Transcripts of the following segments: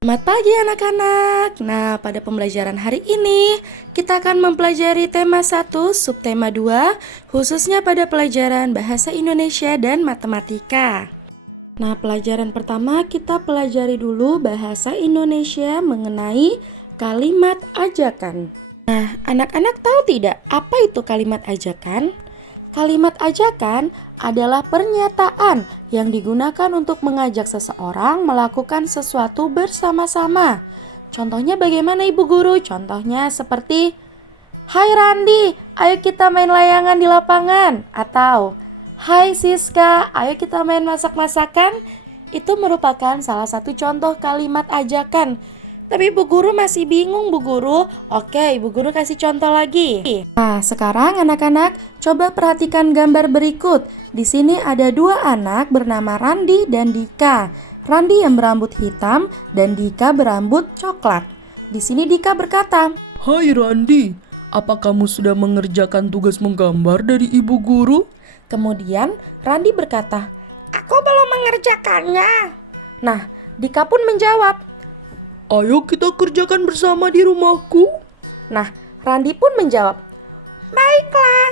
Selamat pagi anak-anak. Nah, pada pembelajaran hari ini kita akan mempelajari tema 1, subtema 2, khususnya pada pelajaran Bahasa Indonesia dan Matematika. Nah, pelajaran pertama kita pelajari dulu Bahasa Indonesia mengenai kalimat ajakan. Nah, anak-anak tahu tidak apa itu kalimat ajakan? Kalimat ajakan adalah pernyataan yang digunakan untuk mengajak seseorang melakukan sesuatu bersama-sama. Contohnya bagaimana Ibu Guru? Contohnya seperti, "Hai Randi, ayo kita main layangan di lapangan." Atau, "Hai Siska, ayo kita main masak-masakan." Itu merupakan salah satu contoh kalimat ajakan. Tapi Ibu Guru masih bingung, Bu Guru. Oke, Ibu Guru kasih contoh lagi. Nah, sekarang anak-anak coba perhatikan gambar berikut. Di sini ada dua anak bernama Randi dan Dika. Randi yang berambut hitam dan Dika berambut coklat. Di sini Dika berkata, Hai Randi, apa kamu sudah mengerjakan tugas menggambar dari ibu guru? kemudian Randi berkata, "Aku belum mengerjakannya." Nah, Dika pun menjawab, Ayo kita kerjakan bersama di rumahku. Nah, Randi pun menjawab, "Baiklah."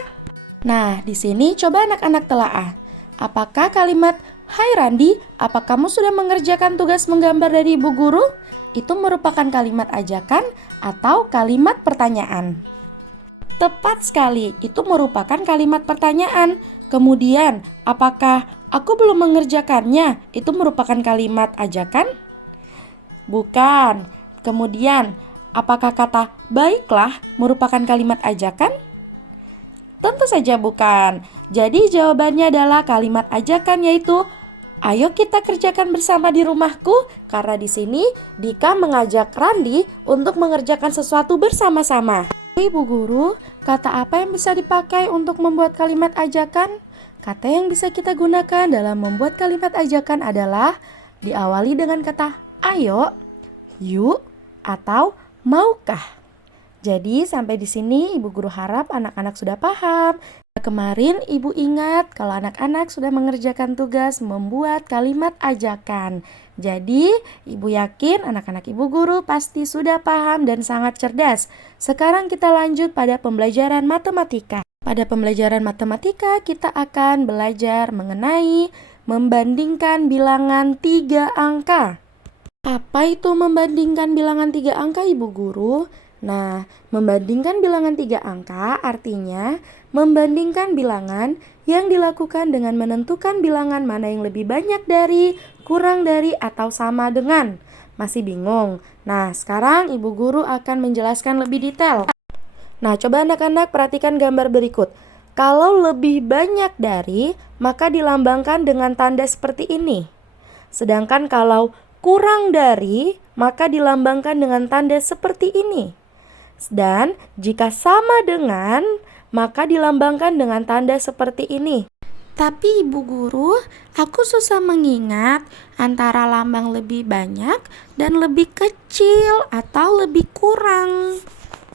Nah, di sini coba anak-anak telaah. Apakah kalimat, "Hai Randi, apa kamu sudah mengerjakan tugas menggambar dari Ibu Guru?" Itu merupakan kalimat ajakan atau kalimat pertanyaan? Tepat sekali, itu merupakan kalimat pertanyaan. Kemudian, apakah "aku belum mengerjakannya" itu merupakan kalimat ajakan? Bukan. Kemudian, apakah kata "baiklah" merupakan kalimat ajakan? Tentu saja bukan. Jadi jawabannya adalah kalimat ajakan, yaitu "Ayo kita kerjakan bersama di rumahku." Karena di sini Dika mengajak Randi untuk mengerjakan sesuatu bersama-sama. Ibu Guru, kata apa yang bisa dipakai untuk membuat kalimat ajakan? Kata yang bisa kita gunakan dalam membuat kalimat ajakan adalah diawali dengan kata "ayo", "yuk", atau "maukah". Jadi sampai di sini Ibu Guru harap anak-anak sudah paham. Kemarin Ibu ingat kalau anak-anak sudah mengerjakan tugas membuat kalimat ajakan. Jadi Ibu yakin anak-anak Ibu Guru pasti sudah paham dan sangat cerdas. Sekarang kita lanjut pada pembelajaran matematika. Pada pembelajaran matematika kita akan belajar mengenai membandingkan bilangan 3 angka. Apa itu membandingkan bilangan 3 angka, Ibu Guru? Nah, membandingkan bilangan 3 angka artinya membandingkan bilangan yang dilakukan dengan menentukan bilangan mana yang lebih banyak dari, kurang dari, atau sama dengan. Masih bingung? Nah, sekarang Ibu Guru akan menjelaskan lebih detail. Nah, coba anak-anak perhatikan gambar berikut. Kalau lebih banyak dari, maka dilambangkan dengan tanda seperti ini. Sedangkan kalau kurang dari, maka dilambangkan dengan tanda seperti ini. Dan jika sama dengan, maka dilambangkan dengan tanda seperti ini. Tapi Ibu Guru, aku susah mengingat antara lambang lebih banyak dan lebih kecil atau lebih kurang.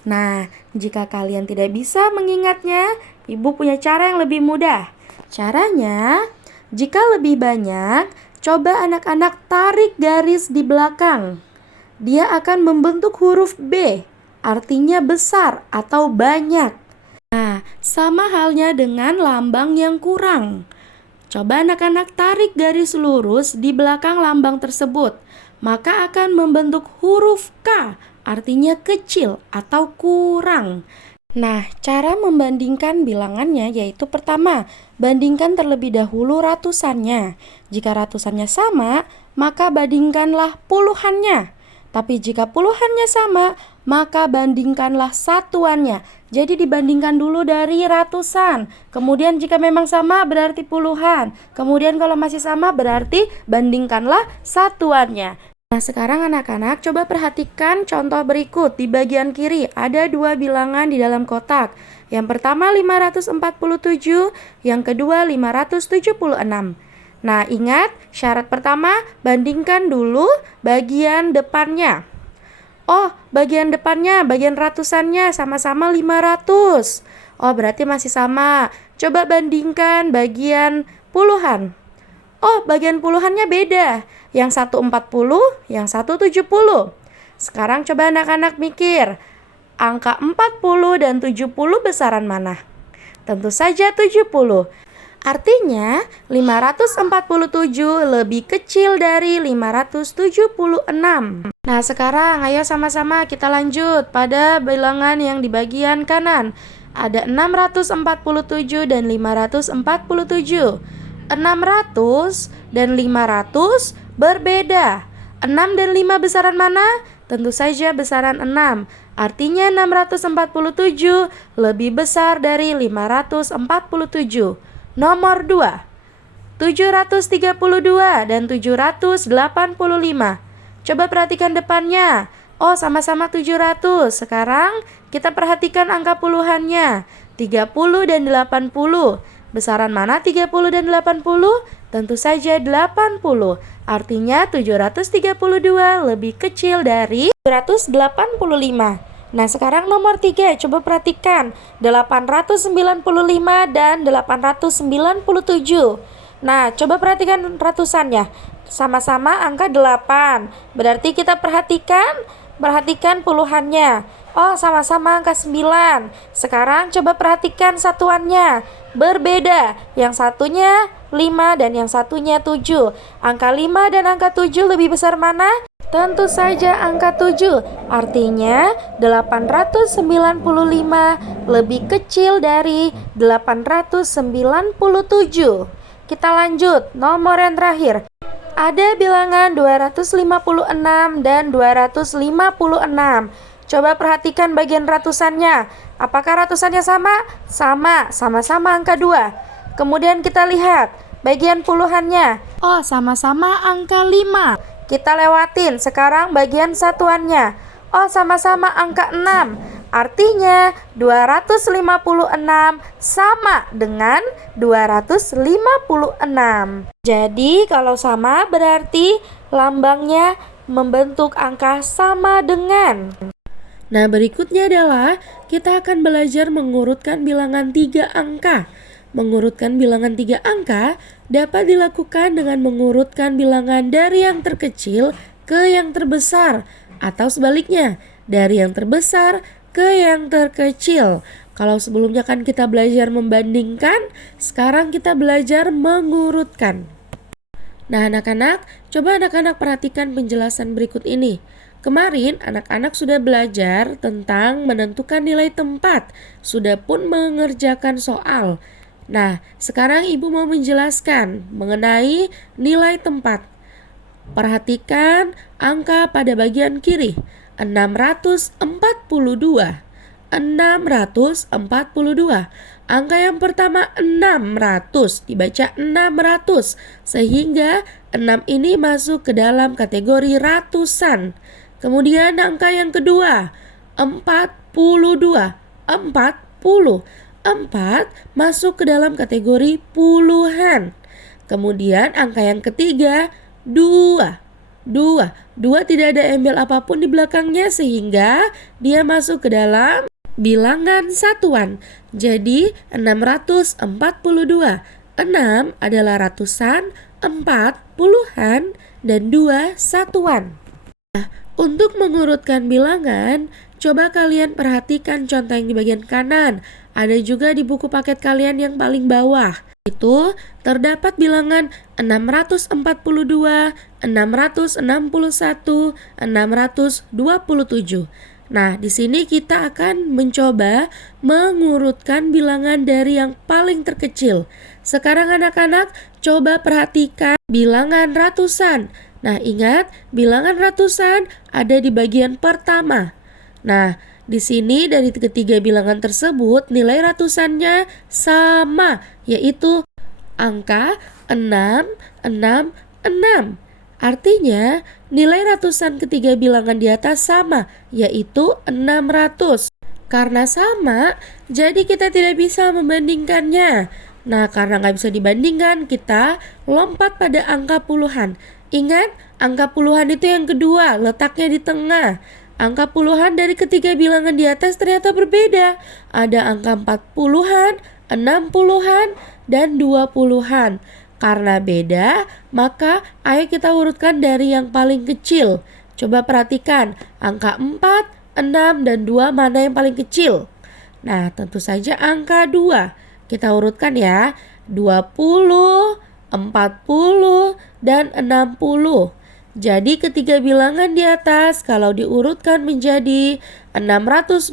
Nah, jika kalian tidak bisa mengingatnya, Ibu punya cara yang lebih mudah. Caranya, jika lebih banyak, coba anak-anak tarik garis di belakang. Dia akan membentuk huruf B, artinya besar atau banyak. Nah, sama halnya dengan lambang yang kurang. Coba anak-anak tarik garis lurus di belakang lambang tersebut. Maka akan membentuk huruf K, artinya kecil atau kurang. Nah, cara membandingkan bilangannya yaitu pertama, bandingkan terlebih dahulu ratusannya. Jika ratusannya sama, maka bandingkanlah puluhannya. Tapi jika puluhannya sama, maka bandingkanlah satuannya. Jadi dibandingkan dulu dari ratusan. Kemudian jika memang sama berarti puluhan. Kemudian kalau masih sama berarti bandingkanlah satuannya. Nah, sekarang anak-anak coba perhatikan contoh berikut. Di bagian kiri ada dua bilangan di dalam kotak. Yang pertama 547, yang kedua 576. Nah, ingat syarat pertama, bandingkan dulu bagian depannya. Oh, bagian depannya, bagian ratusannya sama-sama 500. Oh, berarti masih sama. Coba bandingkan bagian puluhan. Oh, bagian puluhannya beda. Yang satu 40, yang satu 70. Sekarang coba anak-anak mikir, angka 40 dan 70 besaran mana? Tentu saja 70. Artinya 547 lebih kecil dari 576. Nah sekarang ayo sama-sama kita lanjut pada bilangan yang di bagian kanan. Ada 647 dan 547. 600 dan 500 berbeda. 6 dan 5 besaran mana? Tentu saja besaran 6. Artinya 647 lebih besar dari 547. Nomor 2, 732 dan 785. Coba perhatikan depannya. Oh, sama-sama 700. Sekarang kita perhatikan angka puluhannya. 30 dan 80. Besaran mana 30 dan 80? Tentu saja 80. Artinya 732 lebih kecil dari 785. Nah sekarang nomor 3, coba perhatikan 895 dan 897. Nah coba perhatikan ratusannya, sama-sama angka 8. Berarti kita perhatikan puluhannya. Oh sama-sama angka 9. Sekarang coba perhatikan satuannya, berbeda. Yang satunya 5 dan yang satunya 7. Angka 5 dan angka 7 lebih besar mana? Tentu saja angka 7, artinya 895 lebih kecil dari 897. Kita lanjut, nomor yang terakhir. Ada bilangan 256 dan 256. Coba perhatikan bagian ratusannya. Apakah ratusannya sama? Sama-sama angka 2. Kemudian kita lihat bagian puluhannya. Oh, sama-sama angka 5. Kita lewatin, sekarang bagian satuannya. Oh, sama-sama angka 6. Artinya 256 sama dengan 256. Jadi kalau sama berarti lambangnya membentuk angka sama dengan. Nah, berikutnya adalah kita akan belajar mengurutkan bilangan 3 angka. Mengurutkan bilangan 3 angka dapat dilakukan dengan mengurutkan bilangan dari yang terkecil ke yang terbesar, atau sebaliknya, dari yang terbesar ke yang terkecil. Kalau sebelumnya kan kita belajar membandingkan, sekarang kita belajar mengurutkan. Nah anak-anak, coba anak-anak perhatikan penjelasan berikut ini. Kemarin anak-anak sudah belajar tentang menentukan nilai tempat, sudah pun mengerjakan soal. Nah, sekarang Ibu mau menjelaskan mengenai nilai tempat. Perhatikan angka pada bagian kiri, 642. 642. Angka yang pertama 600, dibaca 600, sehingga 6 ini masuk ke dalam kategori ratusan. Kemudian angka yang kedua 42, 40. 4 masuk ke dalam kategori puluhan. Kemudian angka yang ketiga 2. 2 tidak ada embel apapun di belakangnya sehingga dia masuk ke dalam bilangan satuan. Jadi 642. 6 adalah ratusan, 4 puluhan, dan 2 satuan. Nah, untuk mengurutkan bilangan, coba kalian perhatikan contoh yang di bagian kanan. Ada juga di buku paket kalian yang paling bawah. Itu terdapat bilangan 642, 661, 627. Nah, di sini kita akan mencoba mengurutkan bilangan dari yang paling terkecil. Sekarang anak-anak coba perhatikan bilangan ratusan. Nah, ingat bilangan ratusan ada di bagian pertama. Nah, di sini dari ketiga bilangan tersebut nilai ratusannya sama, yaitu angka 6, 6, 6. Artinya nilai ratusan ketiga bilangan di atas sama, yaitu 600. Karena sama, jadi kita tidak bisa membandingkannya. Nah, karena nggak bisa dibandingkan, kita lompat pada angka puluhan. Ingat, angka puluhan itu yang kedua, letaknya di tengah. Angka puluhan dari ketiga bilangan di atas ternyata berbeda. Ada angka 40-an, 60-an, dan 20-an. Karena beda, maka ayo kita urutkan dari yang paling kecil. Coba perhatikan, angka 4, 6, dan 2 mana yang paling kecil? Nah, tentu saja angka 2. Kita urutkan ya, 20, 40, dan 60. Jadi ketiga bilangan di atas kalau diurutkan menjadi 627,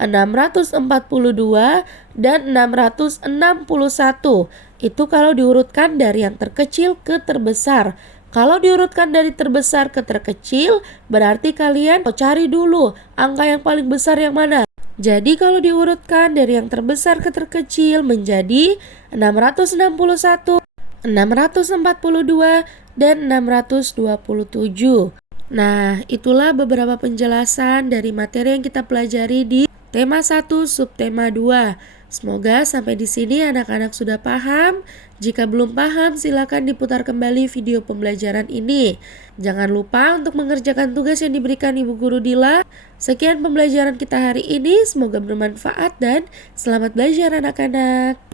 642, dan 661. Itu kalau diurutkan dari yang terkecil ke terbesar. Kalau diurutkan dari terbesar ke terkecil, berarti kalian cari dulu angka yang paling besar yang mana. Jadi kalau diurutkan dari yang terbesar ke terkecil menjadi 661, 642, dan 627. Nah, itulah beberapa penjelasan dari materi yang kita pelajari di tema 1 subtema 2. Semoga sampai di sini anak-anak sudah paham. Jika belum paham, silakan diputar kembali video pembelajaran ini. Jangan lupa untuk mengerjakan tugas yang diberikan Ibu Guru Dila. Sekian pembelajaran kita hari ini, semoga bermanfaat dan selamat belajar anak-anak.